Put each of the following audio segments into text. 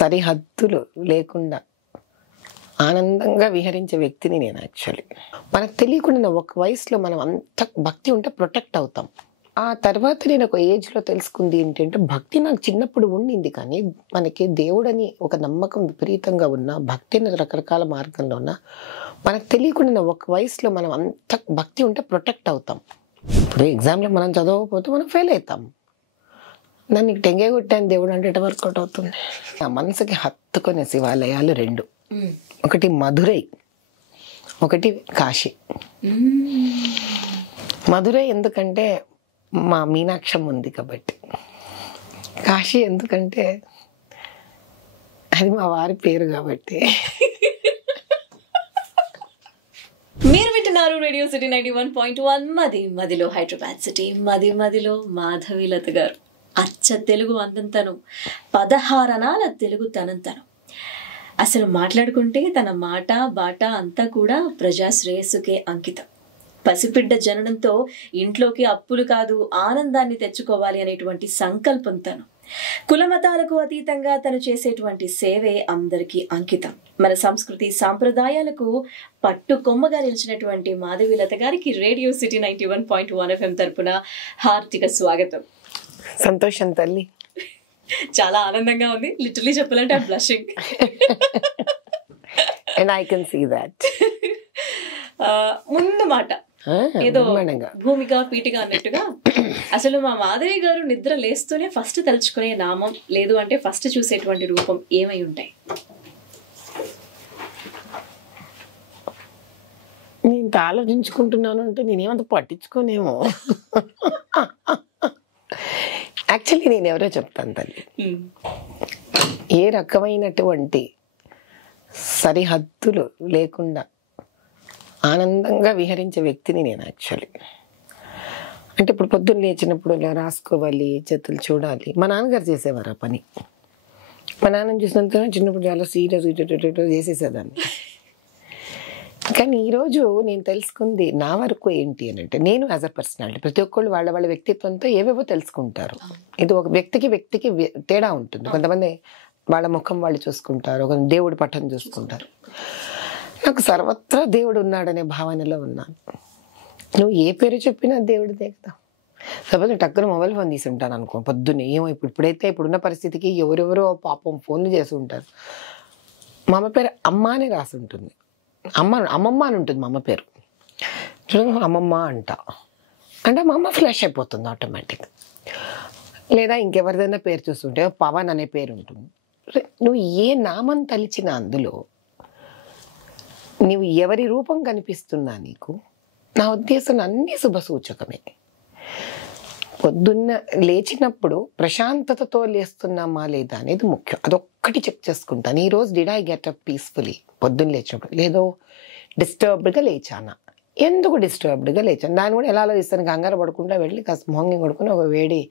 సరిహద్దులు లేకుండా ఆనందంగా విహరించే వ్యక్తిని నేను యాక్చువల్లీ. మనకు తెలియకుండా ఒక వయసులో మనం అంత భక్తి ఉంటే ప్రొటెక్ట్ అవుతాం. ఆ తర్వాత నేను ఒక ఏజ్లో తెలుసుకుంది ఏంటంటే, భక్తి నాకు చిన్నప్పుడు ఉండింది, కానీ మనకి దేవుడని ఒక నమ్మకం విపరీతంగా ఉన్న, భక్తిని రకరకాల మార్గంలో ఉన్న, మనకు తెలియకుండా ఒక వయసులో మనం అంత భక్తి ఉంటే ప్రొటెక్ట్ అవుతాం. ఇప్పుడు ఎగ్జామ్లో మనం చదవకపోతే మనం ఫెయిల్ అవుతాం. నన్ను టెంగే కొట్టాను దేవుడు అంటే ఎట వర్కౌట్ అవుతుంది. నా మనసుకి హత్తుకునే శివాలయాలు రెండు. ఒకటి మధురై, ఒకటి కాశీ. మధురై ఎందుకంటే మా మీనాక్షం ఉంది కాబట్టి, కాశీ ఎందుకంటే అది మా వారి పేరు కాబట్టి. మీరు వింటున్నారు రేడియో సిటీ 91.1 మది మదిలో హైదరాబాద్ సిటీ. మది మదిలో మాధవీలత గారు అచ్చ తెలుగు అందంతను, 16 అనాల తెలుగు తనంతను. అసలు మాట్లాడుకుంటే తన మాట బాట అంతా కూడా ప్రజా శ్రేయస్సుకే అంకితం. పసిబిడ్డ జననంతో ఇంట్లోకి అప్పులు కాదు ఆనందాన్ని తెచ్చుకోవాలి అనేటువంటి సంకల్పం తను. కులమతాలకు అతీతంగా తను చేసేటువంటి సేవే అందరికీ అంకితం. మన సంస్కృతి సాంప్రదాయాలకు పట్టు కొమ్మగా నిలిచినటువంటి మాధవీలత గారికి రేడియో సిటీ 91.1 FM తరపున హార్దిక స్వాగతం. సంతోషం తల్లి, చాలా ఆనందంగా ఉంది. లిటరలీ చెప్పాలంటే I blushing. And I can see that. ముందు మాట ఏదో భూమిగా పీటిగా అన్నట్టుగా, అసలు మా మాధవి గారు నిద్ర లేస్తూనే ఫస్ట్ తలుచుకునే నామం, లేదు అంటే ఫస్ట్ చూసేటువంటి రూపం ఏమై ఉంటాయి? నేను ఆలోచించుకుంటున్నాను అంటే నేనేమంత పట్టించుకోనేమో. యాక్చువల్లీ నేను ఎవరో చెప్తాను తల్లి. ఏ రకమైనటువంటి సరిహద్దులు లేకుండా ఆనందంగా విహరించే వ్యక్తిని నేను యాక్చువల్లీ. అంటే ఇప్పుడు పొద్దున్న లేచినప్పుడు ఇలా రాసుకోవాలి, చేతులు చూడాలి. మా నాన్నగారు చేసేవారు ఆ పని. మా నాన్న చూసినంత చిన్నప్పుడు చాలా సీరియస్ చేసేసేదాన్ని. కానీ ఈరోజు నేను తెలుసుకుంది నా వరకు ఏంటి అని అంటే, నేను యాజ్ అ పర్సనాలిటీ, ప్రతి ఒక్కళ్ళు వాళ్ళ వాళ్ళ వ్యక్తిత్వంతో ఏవేవో తెలుసుకుంటారు. ఇది ఒక వ్యక్తికి తేడా ఉంటుంది. కొంతమంది వాళ్ళ ముఖం వాళ్ళు చూసుకుంటారు, ఒక దేవుడి పట్టం చూసుకుంటారు. నాకు సర్వత్రా దేవుడు ఉన్నాడనే భావనలో ఉన్నాను. నువ్వు ఏ పేరు చెప్పినా దేవుడిదే కదా. సపోజ్ టక్కున మొబైల్ ఫోన్ తీసి ఉంటాను అనుకో, పొద్దున్నే ఏమో ఇప్పుడైతే ఇప్పుడున్న పరిస్థితికి ఎవరెవరో పాపం ఫోన్లు చేసి ఉంటారు. మా అమ్మ పేరు అమ్మ అనే రాసి ఉంటుంది, అమ్మమ్మ అని ఉంటుంది మా అమ్మ పేరు. చూడండి అమ్మమ్మ అంట అంటే మా అమ్మ ఫ్లాష్ అయిపోతుంది ఆటోమేటిక్. లేదా ఇంకెవరిదైనా పేరు చూస్తుంటే పవన్ అనే పేరు ఉంటుంది. నువ్వు ఏ నామం తలిచినా అందులో నువ్వు ఎవరి రూపం కనిపిస్తున్నా నీకు, నా ఉద్దేశం అన్నీ శుభసూచకమే. పొద్దున్న లేచినప్పుడు ప్రశాంతతతో లేస్తున్నామా లేదా అనేది ముఖ్యం. అదొక్కటి చెక్ చేసుకుంటాను. ఈరోజు did I get up peacefully? పొద్దున్న లేచినప్పుడు లేదో డిస్టర్బ్డ్గా లేచానా, ఎందుకు డిస్టర్బ్డ్గా లేచాను దాన్ని కూడా ఎలా ఆలోచిస్తాను. కంగారు పడకుండా వెళ్ళి కాస్త మొహంగి కొడుకుని ఒక వేడి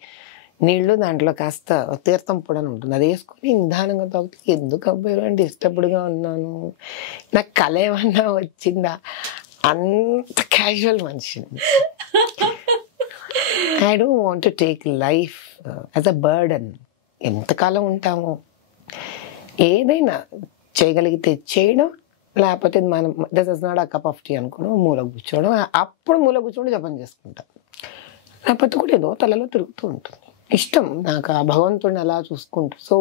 నీళ్లు, దాంట్లో కాస్త తీర్థం పొడి అని ఉంటుంది, అది వేసుకొని నిదానంగా తాగితే ఎందుకు అబ్బాయి డిస్టర్బ్డ్గా ఉన్నాను, నాకు కళ ఏమన్నా వచ్చిందా, అంత క్యాజువల్ మనిషిని. I don't want to take life as a burden. ఎంతకాలం ఉంటామో, ఏదైనా చేయగలిగితే చేయడం, లేకపోతే మనం this is not a cup of tea అనుకోవడం, మూల కూర్చోవడం. అప్పుడు మూల కూర్చోండి జపం చేసుకుంటాం, లేకపోతే కూడా ఏదో తలలో తిరుగుతూ ఉంటుంది. ఇష్టం నాకు ఆ భగవంతుడిని అలా చూసుకుంటూ. సో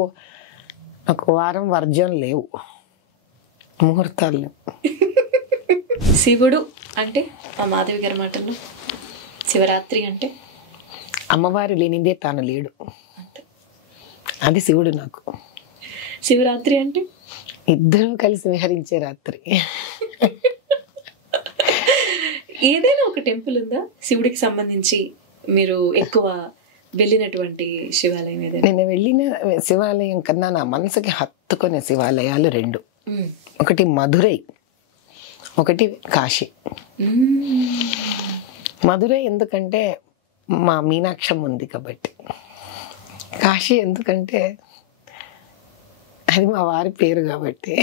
నాకు వారం వర్జం లేవు, ముహూర్తాలు లేవు. శివుడు అంటే మా మాధవి గారి మాటల్లో శివరాత్రి అంటే అమ్మవారు లేనిదే తాను లేడు, అది శివుడు నాకు. శివరాత్రి అంటే ఇద్దరు కలిసి విహరించే రాత్రి. ఏదైనా ఒక టెంపుల్ ఉందా శివుడికి సంబంధించి మీరు ఎక్కువ వెళ్ళినటువంటి శివాలయం ఏదైనా? నేను వెళ్ళిన శివాలయం కన్నా నా మనసుకి హత్తుకునే శివాలయాలు రెండు. ఒకటి మధురై, ఒకటి కాశీ. మధురై ఎందుకంటే మా మీనాక్షం ఉంది కాబట్టి, కాశీ ఎందుకంటే అది మా వారి పేరు కాబట్టి.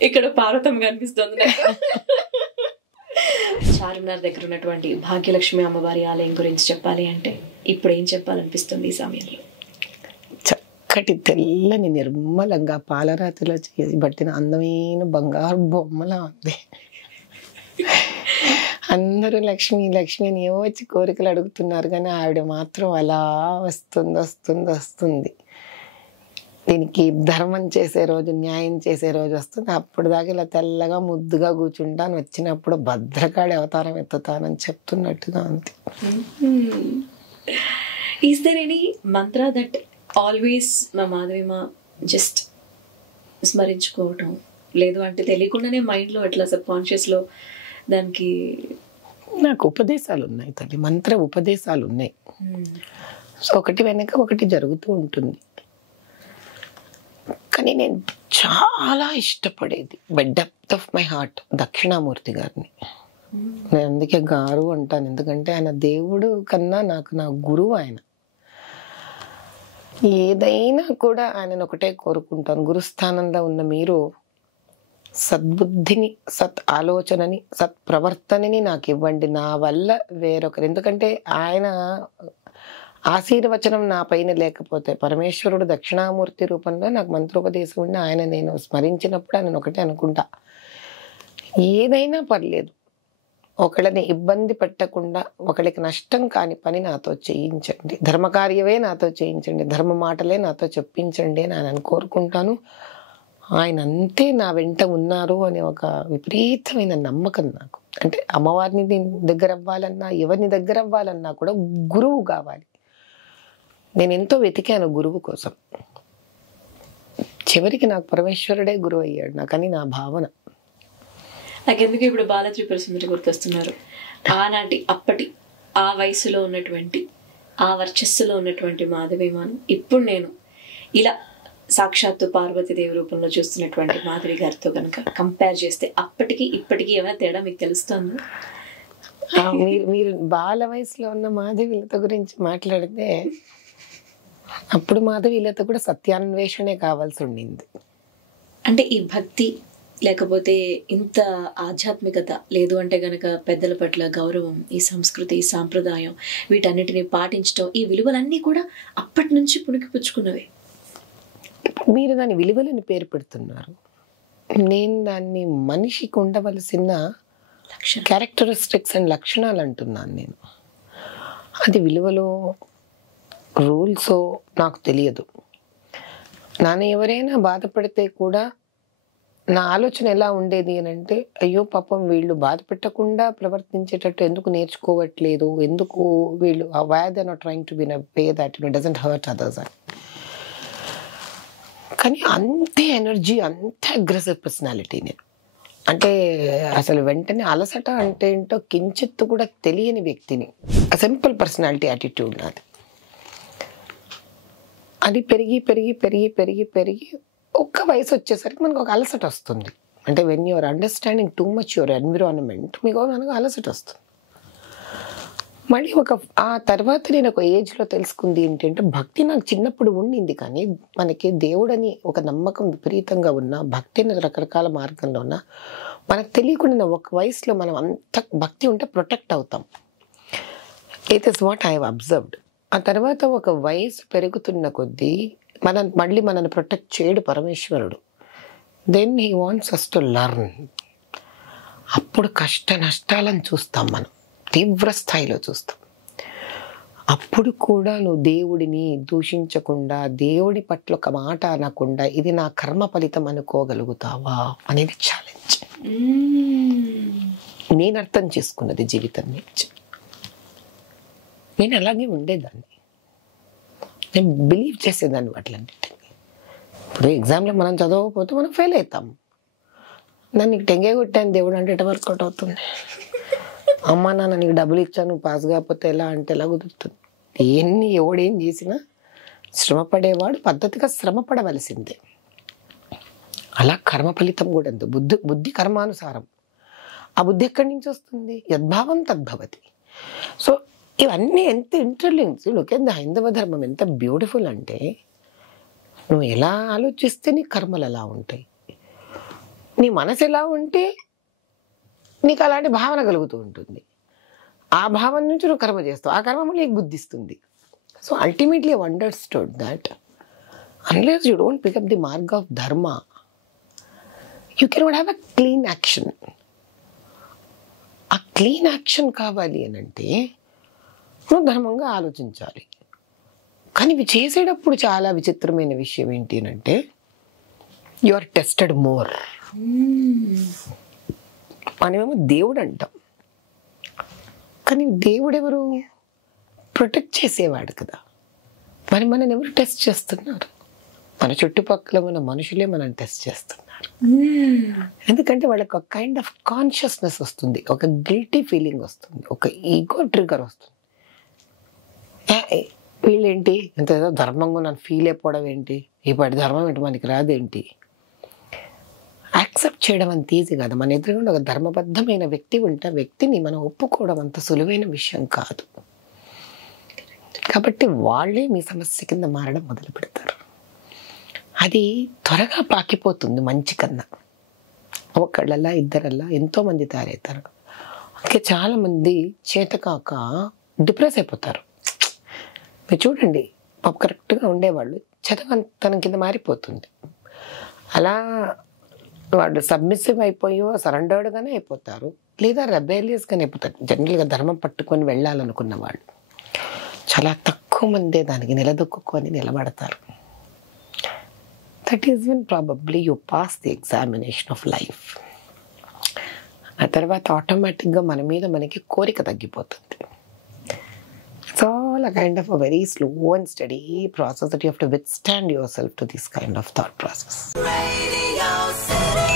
ఇక్కడ పార్వతం కనిపిస్తుంది. చార్మినార్ దగ్గర ఉన్నటువంటి భాగ్యలక్ష్మి అమ్మవారి ఆలయం గురించి చెప్పాలి అంటే ఇప్పుడు ఏం చెప్పాలనిపిస్తుంది ఈ సమయంలో? చక్కటి తెల్లని నిర్మలంగా పాలరాతిలో చేయబట్టిన అందమైన బంగారు బొమ్మలా ఉంది. అందరూ లక్ష్మి లక్ష్మి అని ఏవో వచ్చి కోరికలు అడుగుతున్నారు, కానీ ఆవిడ మాత్రం అలా వస్తుంది. దీనికి ధర్మం చేసే రోజు, న్యాయం చేసే రోజు వస్తుంది. అప్పుడు దాకా ఇలా తెల్లగా ముద్దుగా కూర్చుంటాను, వచ్చినప్పుడు భద్రకాళి అవతారం ఎత్తుతానని చెప్తున్నట్టుగా ఉంది. Is there any Mantra that always మా మాధవిమ జస్ట్ స్మరించుకోవటం, లేదు అంటే తెలియకుండానే మైండ్లో అట్లా సబ్ కాన్షియస్లో దానికి? నాకు ఉపదేశాలు ఉన్నాయి తల్లి, మంత్ర ఉపదేశాలు ఉన్నాయి. సో ఒకటి వెనక ఒకటి జరుగుతూ ఉంటుంది. కానీ నేను చాలా ఇష్టపడేది by depth of my heart Dakshinamurthy గారిని. నేను అందుకే గారు అంటాను, ఎందుకంటే ఆయన దేవుడు కన్నా నాకు నా గురువు ఆయన. ఏదైనా కూడా ఆయనను ఒకటే కోరుకుంటాను, గురుస్థానంలో ఉన్న మీరు సద్బుద్ధిని, సత్ ఆలోచనని, సత్ ప్రవర్తనని నాకు ఇవ్వండి, నా వల్ల వేరొకరు. ఎందుకంటే ఆయన ఆశీర్వచనం నా పైన లేకపోతే, పరమేశ్వరుడు దక్షిణామూర్తి రూపంలో నాకు మంత్రోపదేశం ఉండి ఆయన నేను స్మరించినప్పుడు ఆయన ఒకటే అనుకుంటా, ఏదైనా పర్లేదు ఒకళ్ళని ఇబ్బంది పెట్టకుండా, ఒకళ్ళకి నష్టం కాని పని నాతో చేయించండి, ధర్మకార్యమే నాతో చేయించండి, ధర్మ మాటలే నాతో చెప్పించండి అని ఆయన కోరుకుంటాను. ఆయన అంతే నా వెంట ఉన్నారు అనే ఒక విపరీతమైన నమ్మకం నాకు. అంటే అమ్మవారిని దగ్గర అవ్వాలన్నా, ఎవరిని దగ్గర అవ్వాలన్నా కూడా గురువు కావాలి. నేను ఎంతో వెతికాను గురువు కోసం, చివరికి నాకు పరమేశ్వరుడే గురువు అయ్యాడు నాకని నా భావన. నాకెందుకు ఇప్పుడు బాల త్రిపుర సుందరి గుర్తొస్తున్నారు. ఆనాటి అప్పటి ఆ వయసులో ఉన్నటువంటి, ఆ వర్చస్సులో ఉన్నటువంటి మాధవిమాను ఇప్పుడు నేను ఇలా సాక్షాత్తు పార్వతీదేవి రూపంలో చూస్తున్నటువంటి మాధవి గారితో కనుక కంపేర్ చేస్తే అప్పటికి ఇప్పటికి ఏమైనా తేడా మీకు తెలుస్తుంది? మీరు బాల వయసులో ఉన్న మాధవీలత గురించి మాట్లాడితే, అప్పుడు మాధవీలత కూడా సత్యాన్వేషణే కావాల్సి ఉండింది. అంటే ఈ భక్తి లేకపోతే ఇంత ఆధ్యాత్మికత, లేదు అంటే గనక పెద్దల పట్ల గౌరవం, ఈ సంస్కృతి, ఈ సాంప్రదాయం, వీటన్నిటిని పాటించడం, ఈ విలువలన్నీ కూడా అప్పటి నుంచి పుణికిపుచ్చుకున్నవే. మీరు దాని విలువలని పేరు పెడుతున్నారు, నేను దాన్ని మనిషికి ఉండవలసిన క్యారెక్టరిస్టిక్స్ అండ్ లక్షణాలు అంటున్నాను నేను. అది విలువలో రూల్సో నాకు తెలియదు. నన్ను ఎవరైనా బాధపడితే కూడా నా ఆలోచన ఎలా ఉండేది అని అంటే, అయ్యో పాపం వీళ్ళు బాధ పెట్టకుండా ప్రవర్తించేటట్టు ఎందుకు నేర్చుకోవట్లేదు, ఎందుకు వీళ్ళు why they are not trying to be in a way that it doesn't hurt others. కానీ అంతే ఎనర్జీ, అంతే అగ్రెసివ్ పర్సనాలిటీ నేను. అంటే అసలు వెంటనే అలసట అంటే ఏంటో కించెత్తు కూడా తెలియని వ్యక్తిని. సింపుల్ పర్సనాలిటీ యాటిట్యూడ్ నాది. అది పెరిగి పెరిగి పెరిగి పెరిగి పెరిగి ఒక్క వయసు వచ్చేసరికి మనకు ఒక అలసట వస్తుంది. అంటే when you're understanding too much your environment, మీకు మనకు అలసట వస్తుంది. మళ్ళీ ఆ తర్వాత నేను ఒక ఏజ్లో తెలుసుకుంది ఏంటంటే, భక్తి నాకు చిన్నప్పుడు ఉండింది, కానీ మనకి దేవుడని ఒక నమ్మకం విపరీతంగా ఉన్నా, భక్తిని రకరకాల మార్గంలో ఉన్నా, మనకు తెలియకుండా ఒక వయసులో మనం అంత భక్తి ఉంటే ప్రొటెక్ట్ అవుతాం. It is what I have observed. ఆ తర్వాత ఒక వయసు పెరుగుతున్న కొద్దీ మళ్ళీ మనల్ని ప్రొటెక్ట్ చేయడు పరమేశ్వరుడు. Then he wants us to learn. అప్పుడు కష్ట నష్టాలను చూస్తాం, మనం తీవ్ర స్థాయిలో చూస్తాం. అప్పుడు కూడా నువ్వు దేవుడిని దూషించకుండా, దేవుడి పట్ల ఒక మాట అనకుండా, ఇది నా కర్మ ఫలితం అనుకోగలుగుతావా అనేది ఛాలెంజ్. నేను అర్థం చేసుకున్నది జీవితం నుంచి. నేను అలాగే ఉండేదాన్ని, నేను బిలీవ్ చేసేదాన్ని వాటిలన్నింటినీ. ఇప్పుడు ఎగ్జామ్లో మనం చదవకపోతే మనం ఫెయిల్ అవుతాం. నన్ను నీకు టెంగే కొట్టాను దేవుడు అంటే ఎట వర్కౌట్ అవుతుంది? అమ్మ నాన్న నీకు డబ్బులు ఇచ్చాను, పాస్ కాకపోతే ఎలా అంటే ఎలా కుదురుతుంది? ఎవడేం చేసినా శ్రమపడేవాడు పద్ధతిగా శ్రమపడవలసిందే. అలా కర్మ ఫలితం కూడా అంతే. బుద్ధి కర్మానుసారం. ఆ బుద్ధి ఎక్కడి నుంచి వస్తుంది? యద్భావం తద్భవతి. సో ఇవన్నీ ఎంత ఇంటర్లింక్స్. లోకేంద్ర హైందవ ధర్మం ఎంత బ్యూటిఫుల్ అంటే, నువ్వు ఎలా ఆలోచిస్తే నీ కర్మలు ఎలా ఉంటాయి, నీ మనసు ఎలా ఉంటే నీకు అలాంటి భావన కలుగుతూ ఉంటుంది. ఆ భావం నుంచి నువ్వు కర్మ చేస్తావు, ఆ కర్మ మళ్ళీ గుద్దిస్తుంది. So ultimately I understood that unless you don't pick up the mark of dharma, you cannot have a clean action. ఆ క్లీన్ యాక్షన్ కావాలి అని అంటే నువ్వు ధర్మంగా ఆలోచించాలి. కానీ ఇవి చేసేటప్పుడు చాలా విచిత్రమైన విషయం ఏంటి అంటే యు ఆర్ టెస్టెడ్ మోర్. మనమేమో దేవుడు అంటాం, కానీ దేవుడు ఎవరు? ప్రొటెక్ట్ చేసేవాడు కదా. మరి మనని ఎవరు టెస్ట్ చేస్తున్నారు? మన చుట్టుపక్కల మన మనుషులే మనం టెస్ట్ చేస్తున్నారు. ఎందుకంటే వాళ్ళకి ఒక కైండ్ ఆఫ్ కాన్షియస్నెస్ వస్తుంది, ఒక గిల్టీ ఫీలింగ్ వస్తుంది, ఒక ఈగో ట్రిగర్ వస్తుంది. వీళ్ళేంటి ఇంత ఏదో ధర్మంగా నన్ను ఫీల్ అయిపోవడం ఏంటి, ఈ పాటి ధర్మం ఏంటి మనకి రాదేంటి? యాక్సెప్ట్ చేయడం అంత ఈజీ కాదు. మన ఎదురుగుండా ఒక ధర్మబద్ధమైన వ్యక్తి ఉంటే వ్యక్తిని మనం ఒప్పుకోవడం అంత సులువైన విషయం కాదు. కాబట్టి వాళ్ళే మీ సమస్య కింద మారడం మొదలు పెడతారు. అది త్వరగా పాకిపోతుంది మంచి కన్నా. ఒకళ్ళల్లా ఇద్దరల్లా ఎంతోమంది తయారవుతారు. అందుకే చాలామంది చేతకాక డిప్రెస్ అయిపోతారు. మీరు చూడండి, పాప కరెక్ట్గా ఉండేవాళ్ళు చదవంతనం కింద మారిపోతుంది. అలా వాళ్ళు సబ్మిసివ్ అయిపోయో సరెండర్డ్గానే అయిపోతారు, లేదా రెబేలియస్గానే అయిపోతారు. జనరల్గా ధర్మం పట్టుకొని వెళ్ళాలనుకున్న వాళ్ళు చాలా తక్కువ మందే దానికి నిలదొక్కుని నిలబడతారు. That is when probably you pass the examination of life. ఆ తర్వాత ఆటోమేటిక్గా మన మీద మనకి కోరిక తగ్గిపోతుంది. It's all a kind of a very slow and steady process that you have to withstand yourself to this kind of thought process. Radio City.